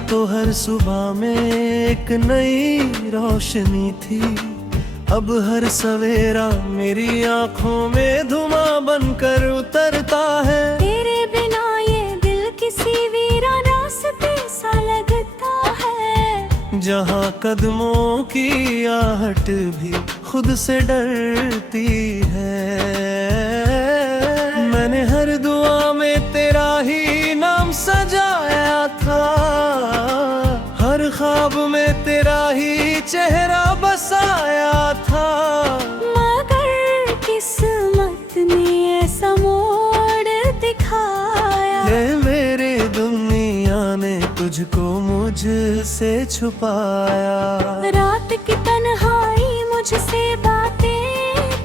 तो हर सुबह में एक नई रोशनी थी। अब हर सवेरा मेरी आंखों में धुआं बनकर उतरता है। तेरे बिना ये दिल किसी वीरान रास्ते सा लगता है, जहाँ कदमों की आहट भी खुद से डरती है। मैंने हर दुआ में तेरा ही नाम सजाया था, हर ख्वाब में तेरा ही चेहरा बसाया था। मगर किस्मत ने ऐसा मोड़ दिखाया, ये मेरे दुनिया ने तुझको मुझसे छुपाया। रात की तन्हाई मुझसे बातें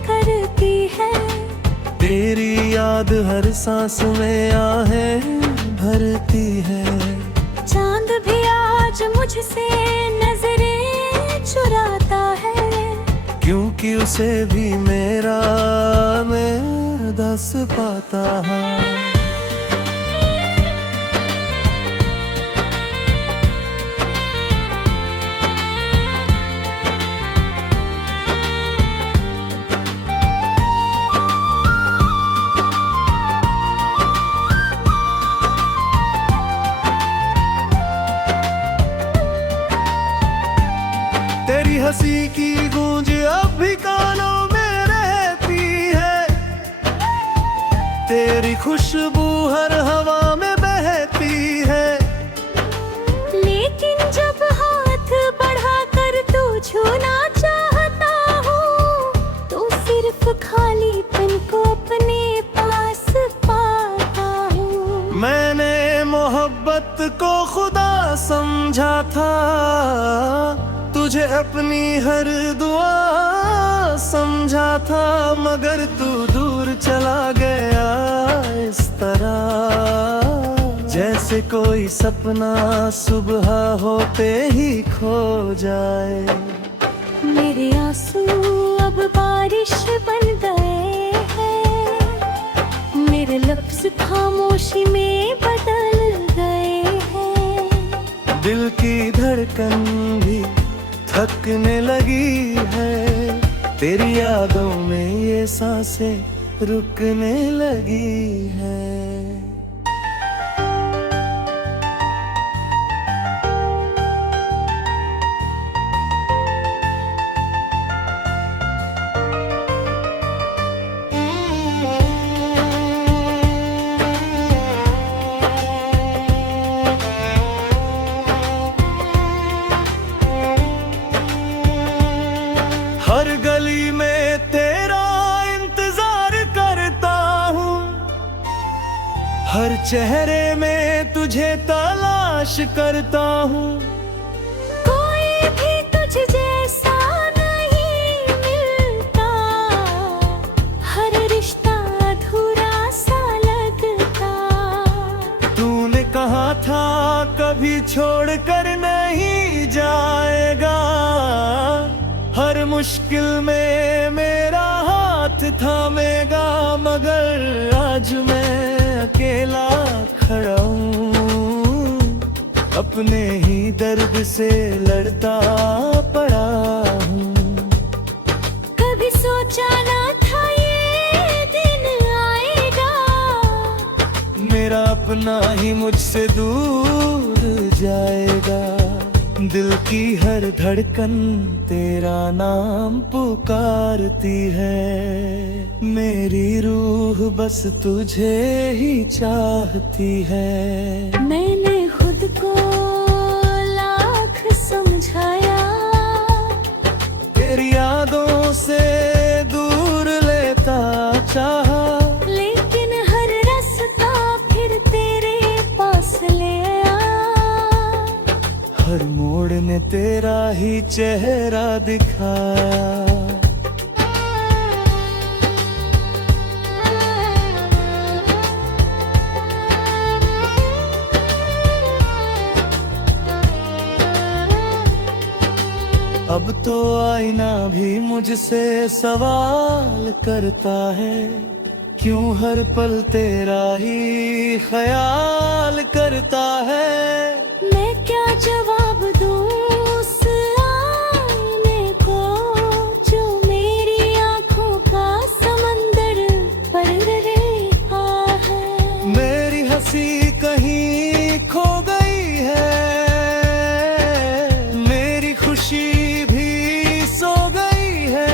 करती है, तेरी याद हर सांस में आहें भरती है। चांद भी आज मुझसे नजरें चुराता है, क्योंकि उसे भी मेरा मैं दस पाता है। तेरी हंसी की गूंज अब भी कानों में रहती है, तेरी खुशबू हर हवा में बहती है। लेकिन जब हाथ बढ़ा कर तू छूना चाहता हूँ, तो सिर्फ खालीपन को अपने पास पाता हूँ। मैंने मोहब्बत को खुदा समझा था, तुझे अपनी हर दुआ समझा था। मगर तू दूर चला गया इस तरह, जैसे कोई सपना सुबह होते ही खो जाए। मेरे आंसू अब बारिश बन गए हैं, मेरे लफ्ज खामोशी में बदल गए हैं। दिल की धड़कन भी थकने लगी है, तेरी यादों में ये सांसें रुकने लगी है। हर गली में तेरा इंतजार करता हूँ, हर चेहरे में तुझे तलाश करता हूँ। कोई भी तुझ जैसा नहीं मिलता, हर रिश्ता अधूरा सा लगता। तूने कहा था कभी छोड़ कर नहीं जाएगा, हर मुश्किल में मेरा हाथ थामेगा। मगर आज मैं अकेला खड़ा हूँ, अपने ही दर्द से लड़ता पड़ा हूँ। कभी सोचा ना था ये दिन आएगा, मेरा अपना ही मुझसे दूर जाएगा। दिल की हर धड़कन तेरा नाम पुकारती है, मेरी रूह बस तुझे ही चाहती है। मैंने खुद को लाख समझाया, तेरी यादों से दूर लेता चाहा, लेकिन हर रास्ता फिर तेरे पास ले आया। हर मोड़ ने तेरा ही चेहरा दिखाया। अब तो आईना भी मुझसे सवाल करता है, क्यों हर पल तेरा ही ख्याल करता है। मैं क्या जवाब दूं उस आईने को जो मेरी आंखों का समंदर पर रहा है। मेरी हंसी कहीं खो गई है, मेरी खुशी भी सो गई है।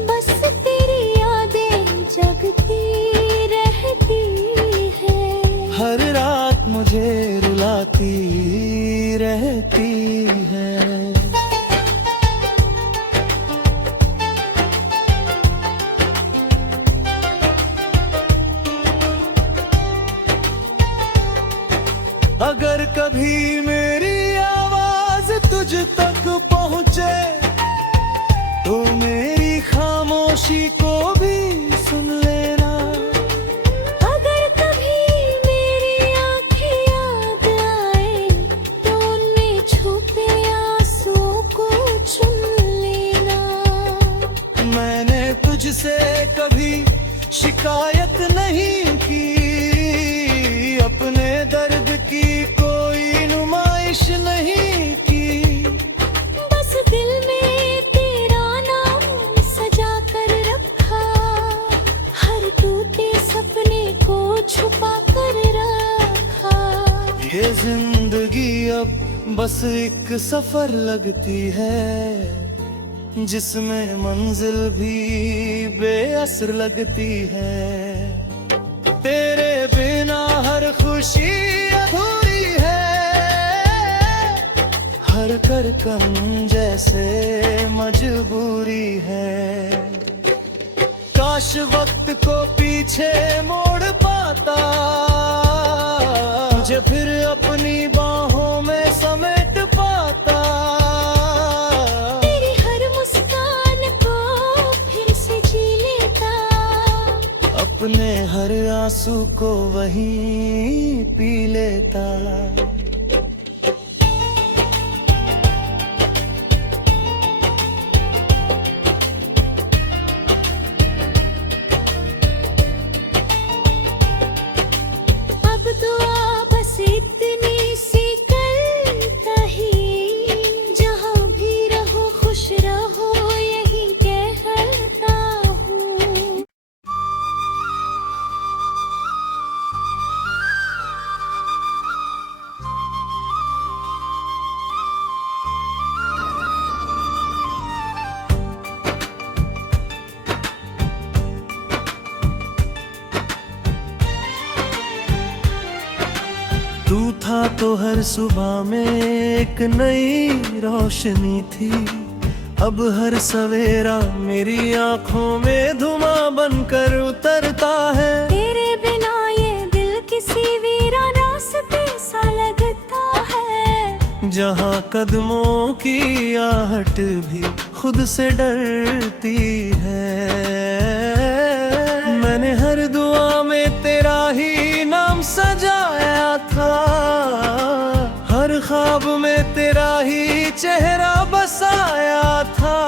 बस तेरी यादें जगती रहती है, हर रात मुझे रुलाती रहती है। अगर कभी मेरी आवाज तुझ तक पहुंचे तो मेरी खामोशी को भी सुन लेना। अगर कभी मेरी आंखें याद आए तो उनमें छुपे आंसुओं को चुन लेना। मैंने तुझसे कभी शिकायत नहीं की, अपने दर्द की कोई नुमाइश नहीं की। बस दिल में तेरा नाम सजा कर रखा, हर टूटे सपने को छुपा कर रखा। ये जिंदगी अब बस एक सफर लगती है, जिसमें मंजिल भी बेअसर लगती है। तेरे बिना हर खुशी अधूरी है, हर करकम जैसे मजबूरी है। काश वक्त को पीछे मोड़ पाता, मुझे फिर अपनी बाहों में समेट पाता। तेरी हर मुस्कान को फिर से जी लेता, अपने हर आंसू को वहीं पी लेता। अब दुआ बस इतनी सी करता ही, जहाँ भी रहो खुश रहो यही कहता हूँ। तू था तो हर सुबह में एक नई रोशनी थी, अब हर सवेरा मेरी आंखों में धुआं बनकर उतरता है। तेरे बिना ये दिल किसी वीरान रास्ते सा लगता है, जहाँ कदमों की आहट भी खुद से डरती है। मैंने हर दुआ में तेरा ही नाम सजाया था, हर ख्वाब में तेरा ही चेहरा बसाया था।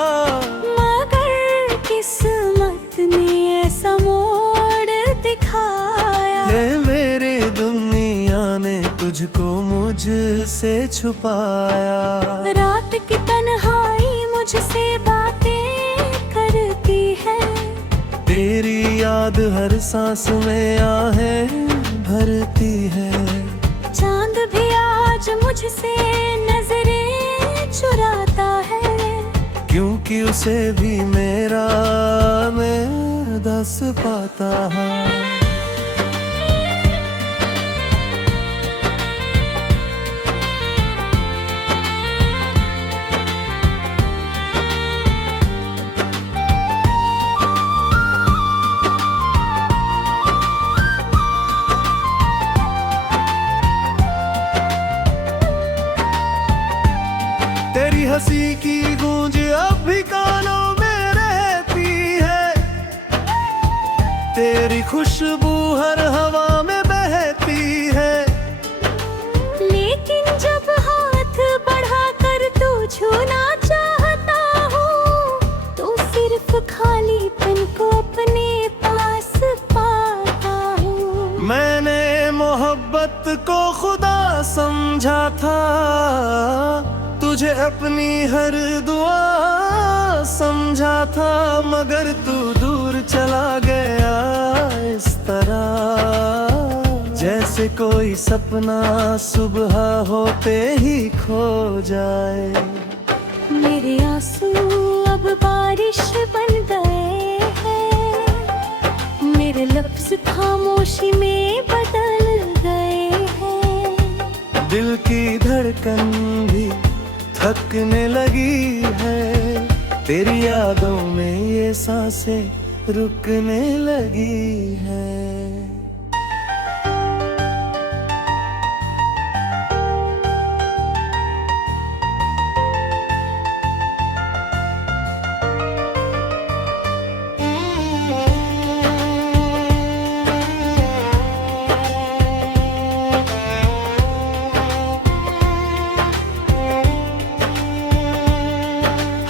मगर किस्मत ने ऐसा मोड़ दिखाया, ये मेरे दुनिया ने तुझको मुझसे छुपाया। रात की तन्हाई मुझसे बातें करती है, तेरी याद हर सांस में आहें भरती है। चांद भी आज मुझसे नजरें चुराता है, क्योंकि उसे भी मेरा मैं दस पाता है। तेरी हंसी की गूंज अब भी कानों में रहती है, तेरी खुशबू हर हवा में बहती है। लेकिन जब हाथ बढ़ा कर तू छूना चाहता हूँ, तो सिर्फ खालीपन को अपने पास पाता हूँ। मैंने मोहब्बत को खुदा समझा समझा था तुझे अपनी हर दुआ समझा था, मगर तू दूर चला गया इस तरह जैसे कोई सपना सुबह होते ही खो जाए। मेरे आंसू अब बारिश बन गए हैं, मेरे लफ्ज खामोशी में बदल गए हैं। दिल की धड़कन भी थकने लगी है, तेरी यादों में ये सांसें रुकने लगी है।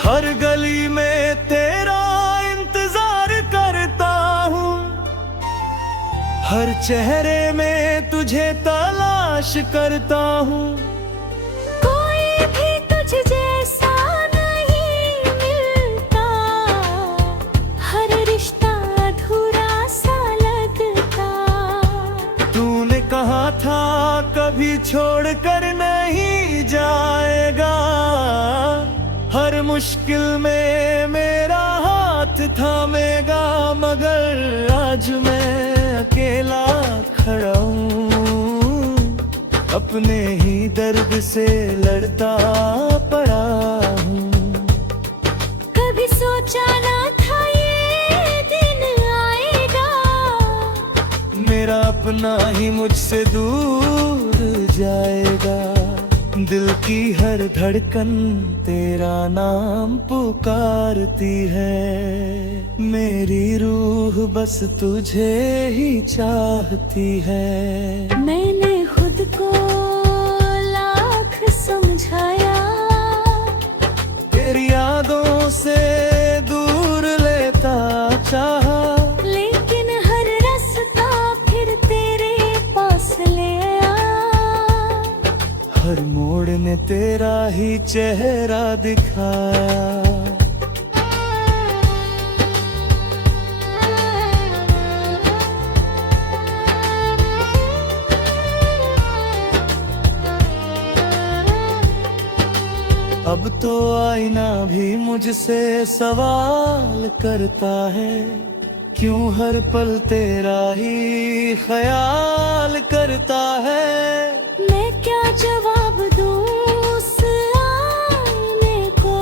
हर गली में तेरा इंतजार करता हूँ, हर चेहरे में तुझे तलाश करता हूँ। कोई भी तुझ जैसा नहीं मिलता, हर रिश्ता अधूरा सा लगता। तूने कहा था कभी छोड़ कर नहीं जाएगा, हर मुश्किल में मेरा हाथ थामेगा, मगर आज मैं अकेला खड़ा हूँ, अपने ही दर्द से लड़ता पड़ा हूँ। कभी सोचा ना था ये दिन आएगा, मेरा अपना ही मुझसे दूर जाएगा। दिल की हर धड़कन तेरा नाम पुकारती है, मेरी रूह बस तुझे ही चाहती है। मैंने खुद को लाख समझाया, तेरी यादों से दूर लेता चाहा, लेकिन हर रास्ता फिर तेरे पास ले आया। हर मोड़ ने तेरा ही चेहरा दिखाया। अब तो आईना भी मुझसे सवाल करता है, क्यों हर पल तेरा ही ख्याल करता है। मैं क्या जवाब दूं उस आईने को,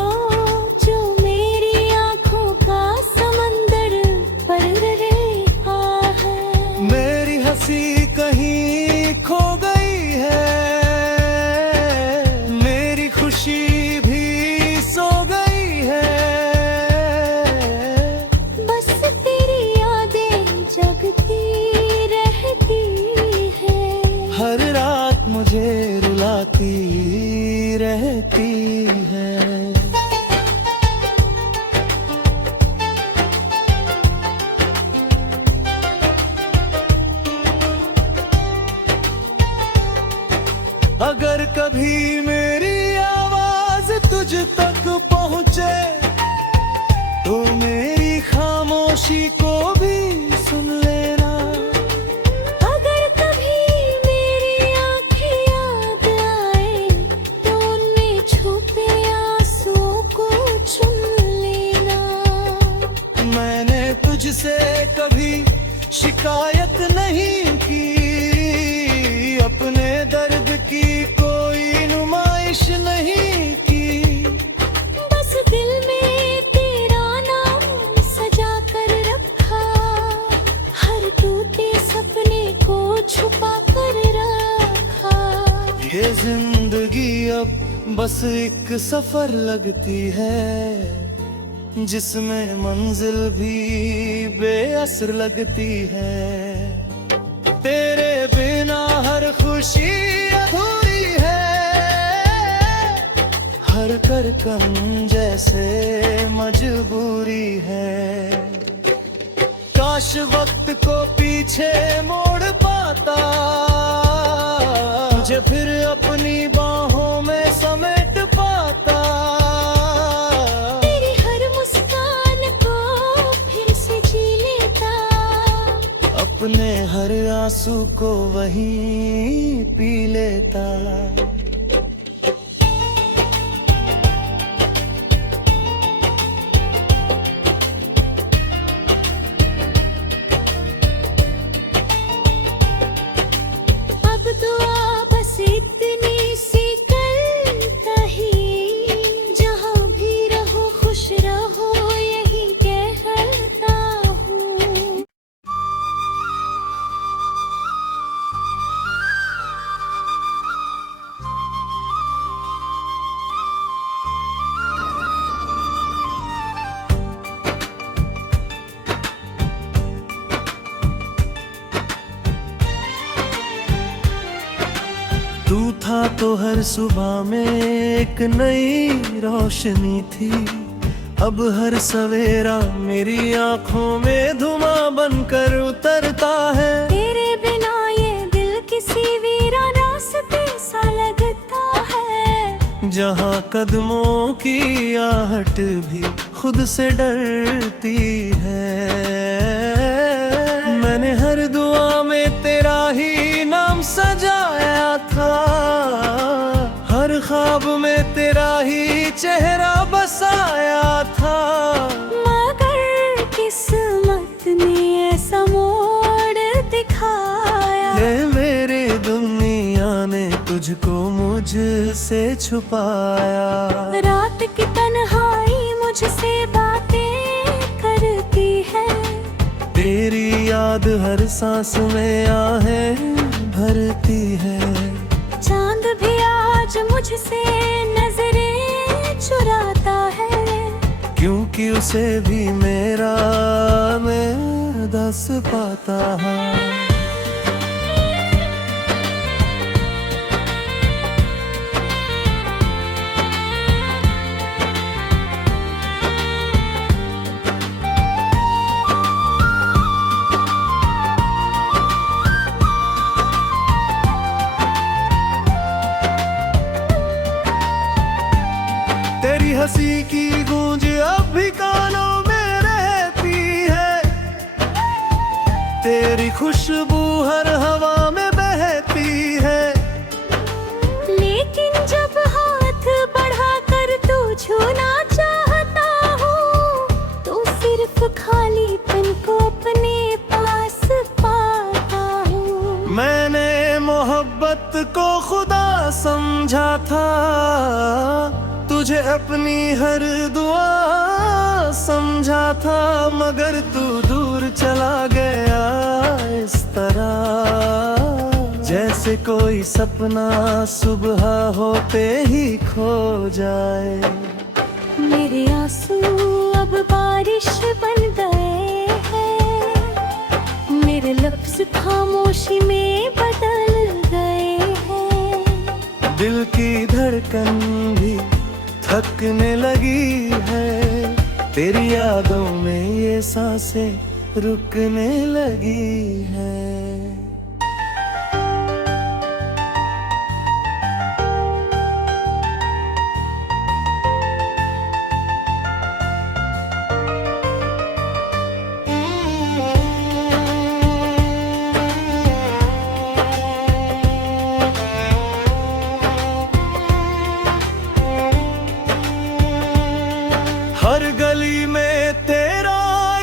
जो मेरी आंखों का समंदर पर रहा है। मेरी हंसी कहीं खो गई है, मेरी खुशी भी सो गई है, बस तेरी यादें जगती रहती है, हर रात मुझे रुलाती रहती है। अगर कभी मेरी आवाज तुझ तक पहुंचे, तो मेरी खामोशी को भी सुन लेना। अगर कभी मेरी आँखें याद आए, तो उनमें छुपे आंसुओं को चुन लेना। मैंने तुझसे कभी शिकायत नहीं की, अपने दर्द की कोई नुमाइश नहीं की। बस दिल में तेरा नाम सजा कर रखा, हर टूटे सपने को छुपा कर रखा। ये जिंदगी अब बस एक सफर लगती है, जिसमें मंजिल भी बेअसर लगती है। तेरे बिना हर खुशी अधूरी है, हर करकन जैसे मजबूरी है। काश वक्त को पीछे मोड़ पाता, तुझे फिर अपनी बाहों में समेट पाता। तेरी हर मुस्कान को फिर से जी लेता। अपने हर आंसू को वहीं पी लेता। अब दुआ बस इतनी सी करता ही, जहाँ भी रहो खुश रहो यही कहता हूँ। तू था तो हर सुबह में एक नई रोशनी थी। अब हर सवेरा मेरी आंखों में धुआं बनकर उतरता है। तेरे बिना ये दिल किसी वीरान रास्ते सा लगता है। जहाँ कदमों की आहट भी खुद से डरती है। मैंने हर दुआ में तेरा ही नाम सजाया था। हर ख्वाब में तेरा ही चेहरा बसाया था। मगर किस्मत ने ऐसा मोड़ दिखाया। ये मेरी दुनिया ने तुझको मुझसे छुपाया। रात की तन्हाई मुझसे बातें करती है। तेरी याद हर सांस में आहें भरती है। चांद भी आज मुझसे नजरें चुराता है। क्योंकि उसे भी मेरा मैं दस पाता है। तेरी हंसी की गूंज अब भी कानों में रहती है। तेरी खुशबू हर हवा में बहती है। लेकिन जब हाथ बढ़ा कर तू छूना चाहता हूँ, तो सिर्फ खालीपन को अपने पास पाता हूँ। मैंने मोहब्बत को खुदा समझा था। तुझे अपनी हर दुआ समझा था। मगर तू दूर चला गया इस तरह, जैसे कोई सपना सुबह होते ही खो जाए। मेरे आंसू अब बारिश बन गए हैं। मेरे लफ्ज खामोशी में बदल गए हैं। दिल की धड़कन भी थकने लगी है। तेरी यादों में ये सांसें रुकने लगी है। हर गली में तेरा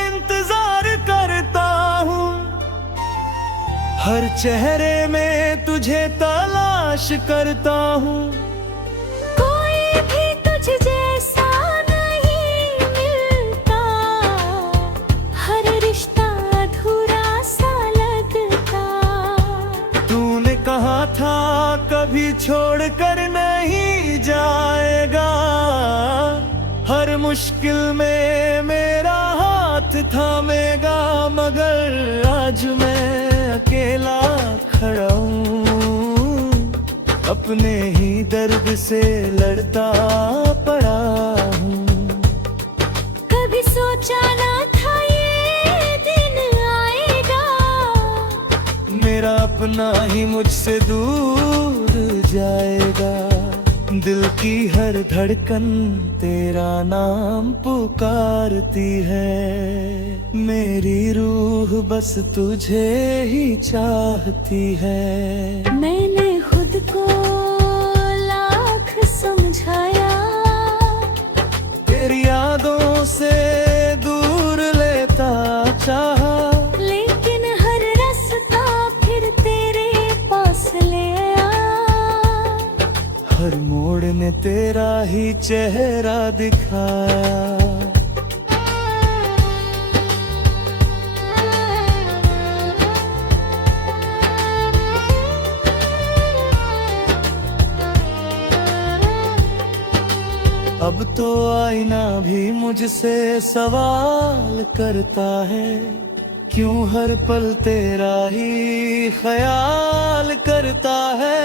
इंतजार करता हूँ। हर चेहरे में तुझे तलाश करता हूँ। कोई भी तुझ जैसा नहीं मिलता। हर रिश्ता अधूरा सा लगता। तूने कहा था कभी छोड़ कर नहीं जाएगा। हर मुश्किल में मेरा हाथ थामेगा। मगर आज मैं अकेला खड़ा हूँ। अपने ही दर्द से लड़ता पड़ा हूँ। कभी सोचा ना था ये दिन आएगा। मेरा अपना ही मुझसे दूर जाएगा। दिल की हर धड़कन तेरा नाम पुकारती है। मेरी रूह बस तुझे ही चाहती है। मैंने खुद को लाख समझाया, तेरी यादों से दूर लेता चाहा, लेकिन हर रास्ता फिर तेरे पास ले आया। हर मोड़ ने तेरा ही चेहरा दिखाया। अब तो आईना भी मुझसे सवाल करता है, क्यों हर पल तेरा ही ख्याल करता है।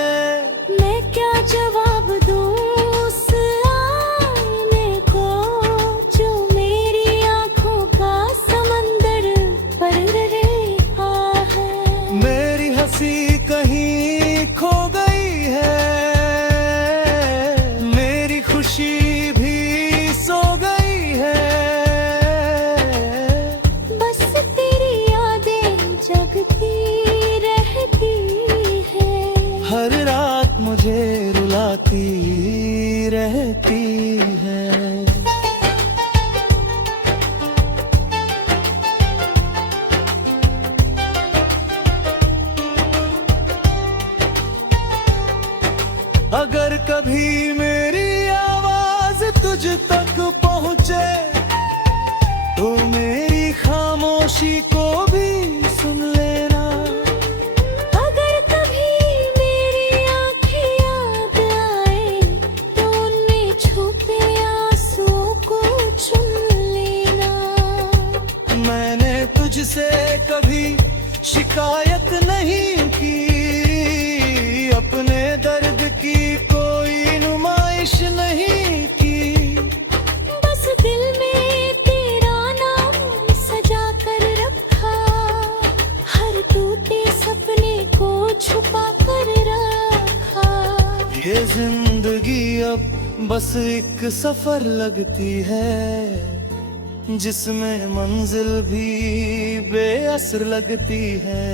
मैं क्या जवाब दूं उस आईने को, जो मेरी आंखों का समंदर पर रहा है। मेरी हंसी कहीं खो गई है, मेरी खुशी भी सो गई है। बस तेरी यादें जगती रहती है, हर रात मुझे रुलाती रहती है। अगर कभी मेरी आवाज तुझ तक पहुंचे, तो मेरी खामोशी को भी सुन लेना। अगर कभी मेरी आँखें याद आए, तो उनमें छुपे आंसुओं को चुन लेना। मैंने तुझसे कभी शिकायत नहीं की, अपने दर्द की कोई नुमाइश नहीं की। बस दिल में तेरा नाम सजा कर रखा, हर टूटे सपने को छुपा कर रखा। ये जिंदगी अब बस एक सफर लगती है, जिसमें मंजिल भी बेअसर लगती है।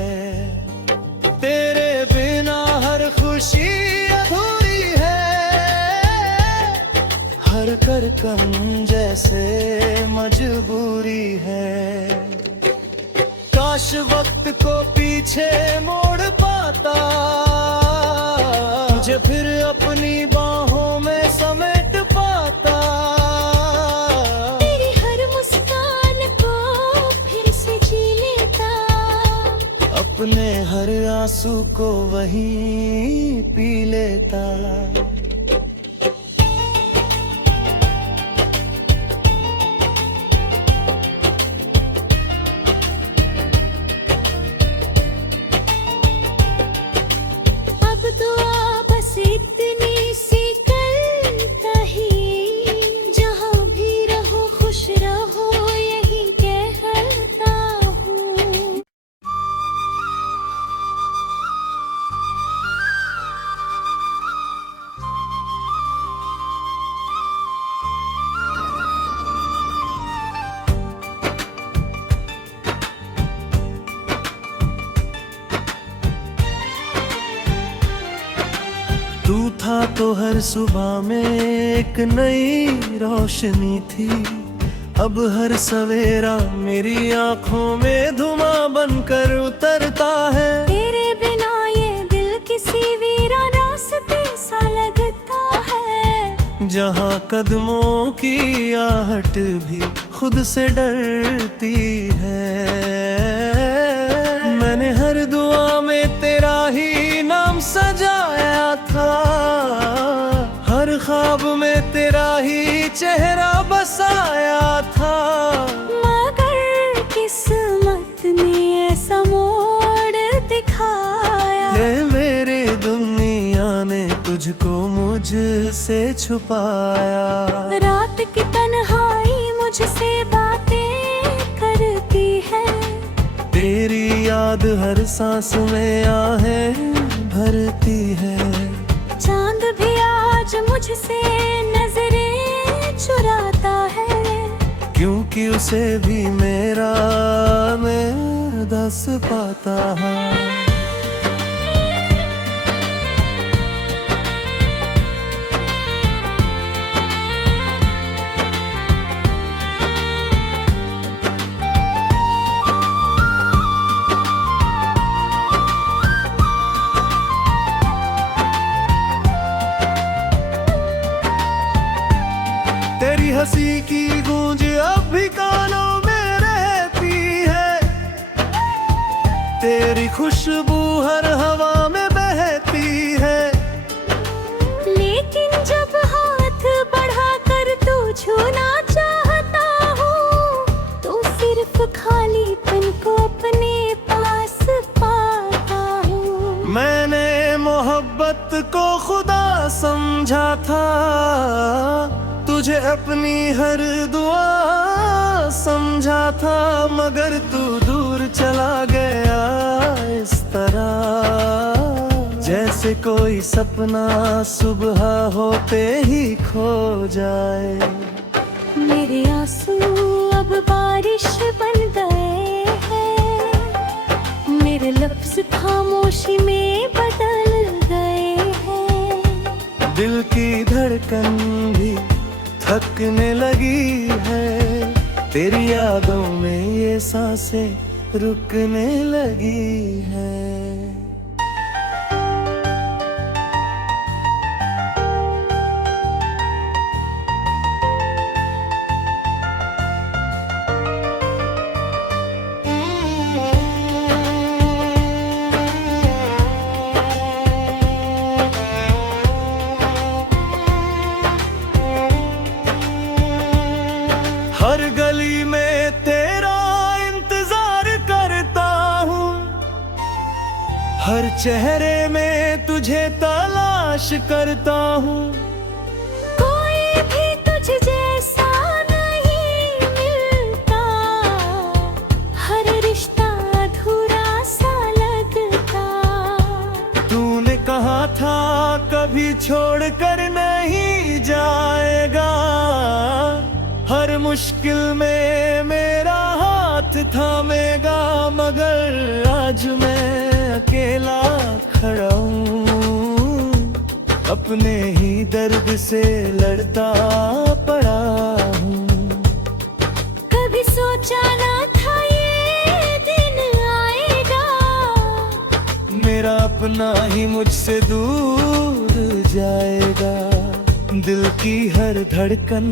तेरे बिना हर खुशी अधूरी है, हर धड़कन जैसे मजबूरी है। काश वक्त को पीछे मोड़ पाता, मुझे फिर अपनी बाहों में समेट पाता। तेरी हर मुस्कान को फिर से जी लेता, अपने हर आंसू को वहीं पी लेता। अब दुआ बस इतनी सी करता ही, जहाँ भी रहो खुश रहो यही कहता हूँ। तू था तो हर सुबह में एक नई रोशनी थी, अब हर सवेरा मेरी आंखों में धुआं बनकर उतरता है। तेरे बिना ये दिल किसी वीरान रास्ते सा लगता है, जहाँ कदमों की आहट भी खुद से डरती है। मैंने हर दुआ में तेरा ही नाम सजाया था, हर ख्वाब में तेरा ही चेहरा बसाया था। मगर किस्मत ने ऐसा मोड़ दिखाया, ये मेरे दुनिया ने तुझको मुझसे छुपाया। रात की तन्हाई मुझसे बातें करती है, तेरी याद हर सांस में आहें भरती है। चांद भी आज मुझसे नजरें चुराता है, क्योंकि उसे भी मेरा मैं दस पाता है। तेरी हंसी की गूंज अब भी कानों में रहती है, तेरी खुशबू हर हवा में बहती है। लेकिन जब हाथ बढ़ा कर तू छूना चाहता हूँ, तो सिर्फ खालीपन को अपने पास पाता हूँ। मैंने मोहब्बत को खुदा समझा था, तुझे अपनी हर दुआ समझा था, मगर तू दूर चला गया इस तरह, जैसे कोई सपना सुबह होते ही खो जाए। मेरे आंसू अब बारिश बन गए हैं, मेरे लफ्ज खामोशी में बदल गए हैं। दिल की धड़कन भी थकने लगी है, तेरी यादों में ये सांसें रुकने लगी है। हर गली में तेरा इंतजार करता हूँ, हर चेहरे में तुझे तलाश करता हूँ। कोई भी तुझ जैसा नहीं मिलता, हर रिश्ता अधूरा सा लगता। तूने कहा था कभी छोड़ कर नहीं जाएगा, हर मुश्किल में मेरा हाथ थामेगा, मगर आज मैं अकेला खड़ा हूँ, अपने ही दर्द से लड़ता पड़ा हूँ। कभी सोचा ना था ये दिन आएगा, मेरा अपना ही मुझसे दूर जाएगा। दिल की हर धड़कन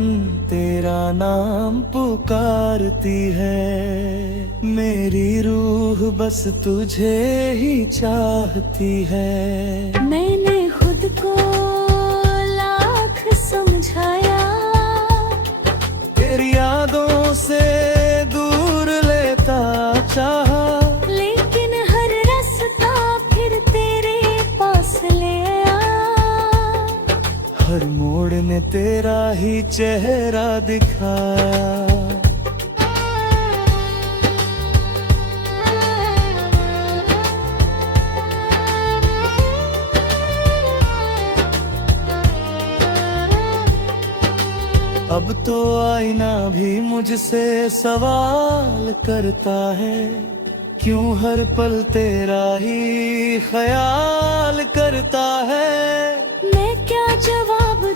तेरा नाम पुकारती है, मेरी रूह बस तुझे ही चाहती है। मैंने खुद को लाख समझाया, तेरी यादों से दूर लेता चाहा, लेकिन हर रास्ता फिर तेरे पास ले आया। हर मोड़ ने तेरा ही चेहरा दिखाया। अब तो आईना भी मुझसे सवाल करता है, क्यों हर पल तेरा ही ख्याल करता है। मैं क्या जवाब